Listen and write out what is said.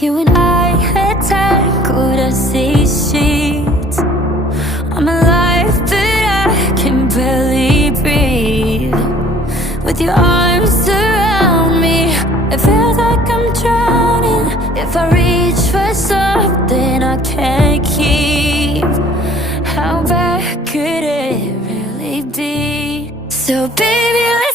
You and I had time, couldn't see sheets. I'm alive, but I can barely breathe. With your arms around me, it feels like I'm drowning. If I reach for something I can't keep, how bad could it really be? So baby,